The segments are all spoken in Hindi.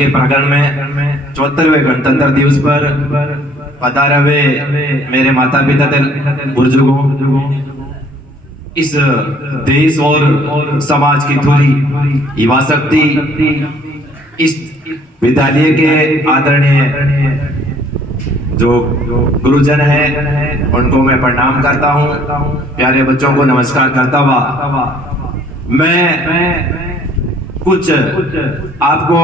के प्रांगण में 74वें गणतंत्र दिवस पर पधारे मेरे माता पिता बुजुर्गों, इस देश और समाज की थोड़ी युवा शक्ति, इस विद्यालय के आदरणीय जो गुरुजन है उनको मैं प्रणाम करता हूँ। प्यारे बच्चों को नमस्कार करता हुआ मैं कुछ आपको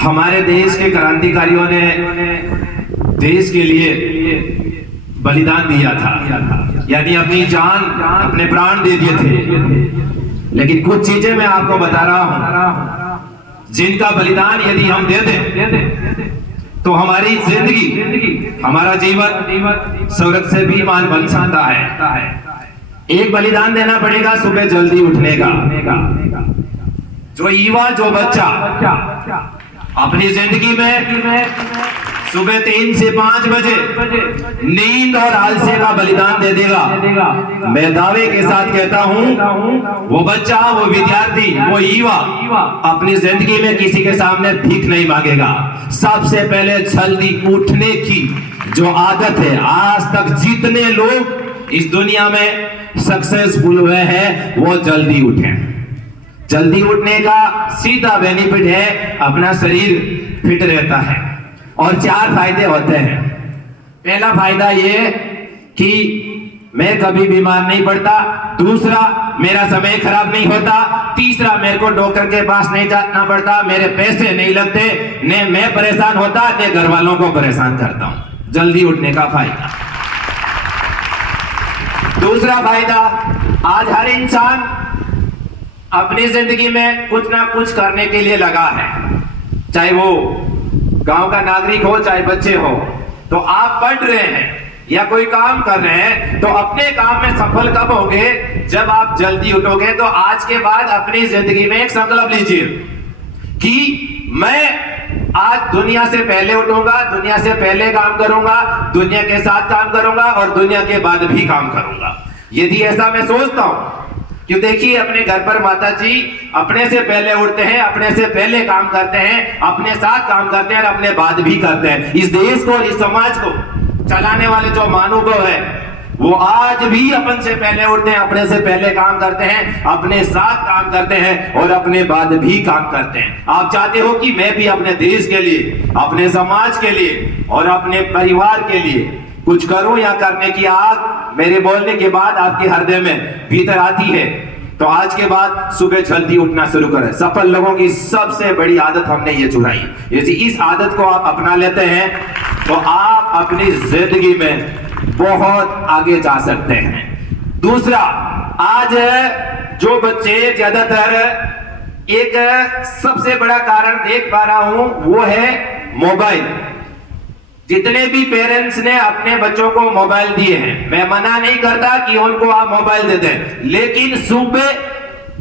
हमारे देश के क्रांतिकारियों ने देश के लिए बलिदान दिया था, यानी अपनी जान अपने प्राण दे दिए थे। लेकिन कुछ चीजें मैं आपको बता रहा हूं जिनका बलिदान यदि हम दे दें तो हमारी जिंदगी, हमारा जीवन स्वर्ग से भी मान बन सकता है। एक बलिदान देना पड़ेगा सुबह जल्दी उठने का। जो युवा, जो बच्चा अपनी जिंदगी में सुबह 3 से 5 बजे नींद और आलस्य का बलिदान दे देगा, मैं दावे के साथ कहता हूं वो बच्चा, वो विद्यार्थी, वो युवा अपनी जिंदगी में किसी के सामने भीख नहीं मांगेगा। सबसे पहले जल्दी उठने की जो आदत है, आज तक जितने लोग इस दुनिया में सक्सेसफुल हुए हैं वो जल्दी उठें। जल्दी उठने का सीधा बेनिफिट है अपना शरीर फिट रहता है और 4 फायदे होते हैं। पहला फायदा ये कि मैं कभी बीमार नहीं पड़ता, दूसरा मेरा समय खराब नहीं होता, तीसरा मेरे को डॉक्टर के पास नहीं जाना पड़ता, मेरे पैसे नहीं लगते, न मैं परेशान होता न घर वालों को परेशान करता हूं। जल्दी उठने का फायदा। दूसरा फायदा, आज हर इंसान अपनी जिंदगी में कुछ ना कुछ करने के लिए लगा है, चाहे वो गांव का नागरिक हो चाहे बच्चे हो। तो आप पढ़ रहे हैं या कोई काम कर रहे हैं तो अपने काम में सफल कब होंगे? जब आप जल्दी उठोगे। तो आज के बाद अपनी जिंदगी में एक संकल्प लीजिए कि मैं आज दुनिया से पहले उठूंगा, दुनिया से पहले काम करूंगा, दुनिया के साथ काम करूंगा और दुनिया के बाद भी काम करूंगा। यदि ऐसा मैं सोचता हूं, क्यों देखिए अपने घर पर माता जी अपने से पहले उठते हैं, अपने से पहले काम करते हैं, अपने साथ काम करते हैं और अपने बाद भी करते हैं। इस देश को और इस समाज को चलाने वाले जो महानुभाव है वो आज भी अपन से पहले उठते हैं, अपने से पहले काम करते हैं, अपने साथ काम करते हैं और अपने बाद भी काम करते हैं। आप चाहते हो कि मैं भी अपने देश के लिए, अपने समाज के लिए और अपने परिवार के लिए कुछ करूं, या करने की आग मेरे बोलने के बाद आपके हृदय में भीतर आती है, तो आज के बाद सुबह जल्दी उठना शुरू करें। सफल लोगों की सबसे बड़ी आदत हमने ये चुराई। यदि इस आदत को आप अपना लेते हैं तो आप अपनी जिंदगी में बहुत आगे जा सकते हैं। दूसरा, आज जो बच्चे ज्यादातर एक सबसे बड़ा कारण देख पा रहा हूं वो है मोबाइल। जितने भी पेरेंट्स ने अपने बच्चों को मोबाइल दिए हैं, मैं मना नहीं करता कि उनको आप मोबाइल दे दें, लेकिन सुबह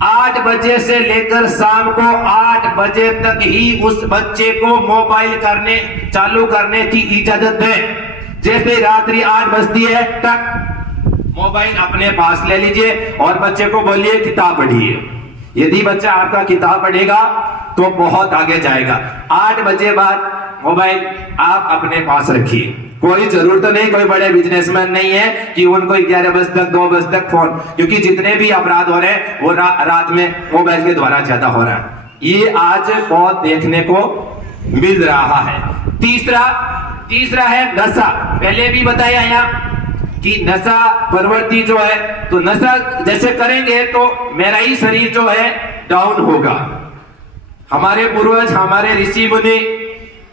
8 बजे से लेकर शाम को 8 बजे तक ही उस बच्चे को मोबाइल चालू करने की इजाजत दें। जैसे रात्रि 8 बजती है तक मोबाइल अपने पास ले लीजिए और बच्चे को बोलिए किताब पढ़िए। यदि बच्चा आपका किताब पढ़ेगा तो बहुत आगे जाएगा। 8 बजे बाद मोबाइल आप अपने पास रखिए। कोई जरूरत नहीं, कोई बड़े बिजनेसमैन नहीं है कि उनको 11 बजे तक 2 बजे तक फोन, क्योंकि जितने भी अपराध हो रहे हैं वो रात में मोबाइल के द्वारा ज्यादा हो रहा है। ये आज बहुत देखने को मिल रहा है। तीसरा है नशा। पहले भी बताया यहाँ कि नशा प्रवृत्ति जो है, तो नशा जैसे करेंगे तो मेरा ही शरीर जो है डाउन होगा। हमारे पूर्वज, हमारे ऋषि मुनि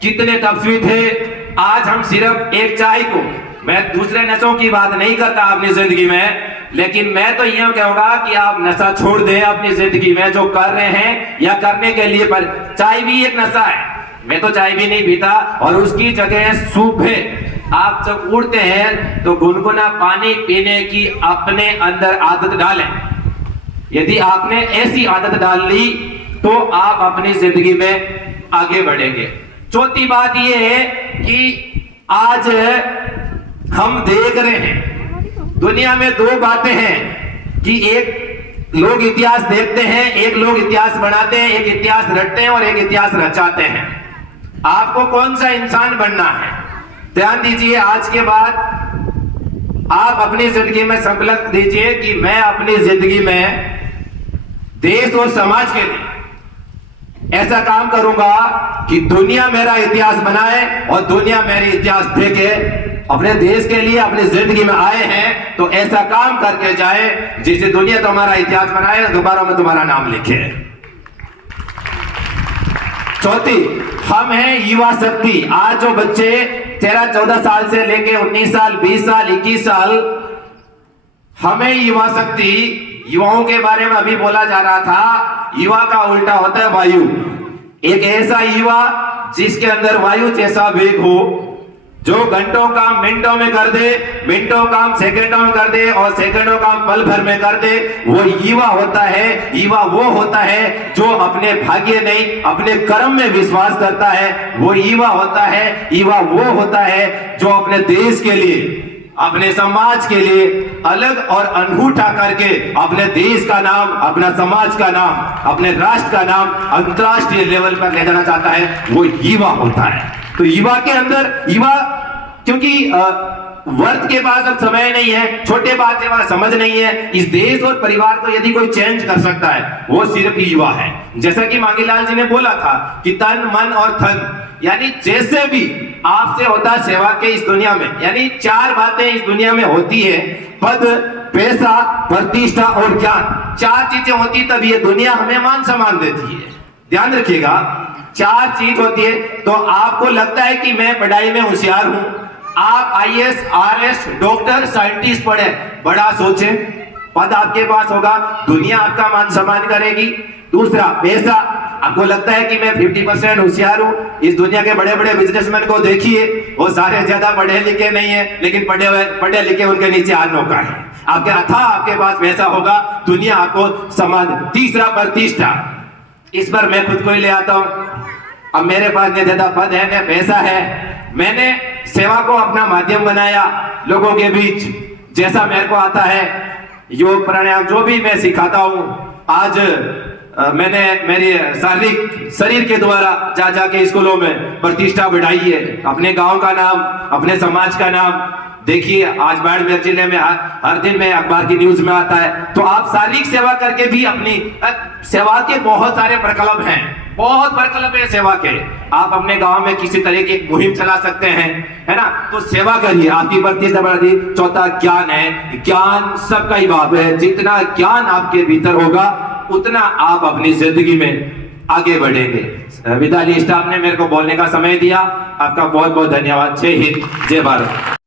कितने तपस्वी थे। आज हम सिर्फ एक चाय को, मैं दूसरे नशों की बात नहीं करता अपनी जिंदगी में, लेकिन मैं तो यह कहूंगा कि आप नशा छोड़ दें अपनी जिंदगी में जो कर रहे हैं या करने के लिए। पर चाय भी एक नशा है, मैं तो चाय भी नहीं पीता, और उसकी जगह सुबह आप जब उठते हैं तो गुनगुना पानी पीने की अपने अंदर आदत डालें। यदि आपने ऐसी आदत डाल ली तो आप अपनी जिंदगी में आगे बढ़ेंगे। चौथी बात यह है कि आज हम देख रहे हैं दुनिया में 2 बातें हैं कि एक लोग इतिहास देखते हैं, एक लोग इतिहास बनाते हैं, एक इतिहास रटते हैं और एक इतिहास रचाते हैं। आपको कौन सा इंसान बनना है? ध्यान दीजिए, आज के बाद आप अपनी जिंदगी में संकल्प दीजिए कि मैं अपनी जिंदगी में देश और समाज के लिए ऐसा काम करूंगा कि दुनिया मेरा इतिहास बनाए और दुनिया मेरी इतिहास देखे। अपने देश के लिए अपनी जिंदगी में आए हैं तो ऐसा काम करके जाए जिससे दुनिया तुम्हारा इतिहास बनाए, दोबारा में तुम्हारा नाम लिखे। चौथी, हम हैं युवा शक्ति। आज जो बच्चे 13-14 साल से लेके 19 साल, 20 साल, 21 साल, हमें युवा शक्ति, युवाओं के बारे में अभी बोला जा रहा था, युवा का उल्टा होता है वायु। एक ऐसा युवा जिसके अंदर वायु जैसा वेग हो, जो घंटों काम मिनटों में कर दे, मिनटों काम सेकंडों में कर दे और सेकंडों काम पल भर में कर दे, वो युवा होता है। युवा वो होता है जो अपने भाग्य नहीं अपने कर्म में विश्वास करता है, वो युवा होता है। युवा वो होता है जो अपने देश के लिए, अपने समाज के लिए अलग और अनूठा करके अपने देश का नाम, अपना समाज का नाम, अपने राष्ट्र का नाम अंतरराष्ट्रीय लेवल पर ले जाना चाहता है, वो युवा होता है। तो युवा के अंदर, युवा क्योंकि वर्त के पास अब समय नहीं है, छोटे बात के पास समझ नहीं है, इस देश और परिवार को यदि कोई चेंज कर सकता है वो सिर्फ युवा है। जैसा कि मांगीलाल जी ने बोला था कि तन मन और धन, यानी जैसे भी आपसे होता है सेवा के इस दुनिया में, यानी 4 बातें इस दुनिया में होती है, पद, पैसा, प्रतिष्ठा और ज्ञान। 4 चीजें होती तब ये दुनिया हमें मान सम्मान देती है। ध्यान रखिएगा, 4 चीज होती है। तो आपको लगता है कि मैं पढ़ाई में होशियार हूं, आप IAS, RS, डॉक्टर, साइंटिस्ट पढ़े, बड़ा सोचे, पद आपके पास होगा, दुनिया आपका मान सम्मान करेगी। दूसरा, पैसा, आपको लगता है कि मैं 50% होशियार हूं, इस दुनिया के बड़े बड़े बिजनेसमैन को देखिए, वो सारे ज्यादा पढ़े लिखे नहीं है, लेकिन पढ़े लिखे उनके नीचे 8 नौकर है। आपके पास पैसा होगा, दुनिया आपको सम्मान। तीसरा, प्रतिष्ठा, इस पर मैं खुद को ही ले आता हूं। अब मेरे पास न ज्यादा पद है न पैसा है, मैंने सेवा को अपना माध्यम बनाया लोगों के बीच, जैसा मेरे को आता है, योग प्राणायाम जो भी मैं सिखाता हूं। आज मैंने मेरी शारीरिक शरीर के द्वारा जा जाके स्कूलों में प्रतिष्ठा बढ़ाई है, अपने गांव का नाम, अपने समाज का नाम। देखिए आज बाड़मेर जिले में हर दिन में अखबार की न्यूज में आता है। तो आप शारीरिक सेवा करके भी अपनी सेवा के बहुत सारे प्रकल्प हैं, बहुत प्रकल्प है सेवा के। आप अपने गांव में किसी तरह की मुहिम चला सकते हैं, है ना, तो सेवा करिए, आपकी प्रतिष्ठा बढ़ी। चौथा, ज्ञान है। ज्ञान सबका ही बाप है, जितना ज्ञान आपके भीतर होगा उतना आप अपनी जिंदगी में आगे बढ़ेंगे। विद्यालय स्टाफ ने मेरे को बोलने का समय दिया, आपका बहुत बहुत धन्यवाद। जय हिंद, जय भारत।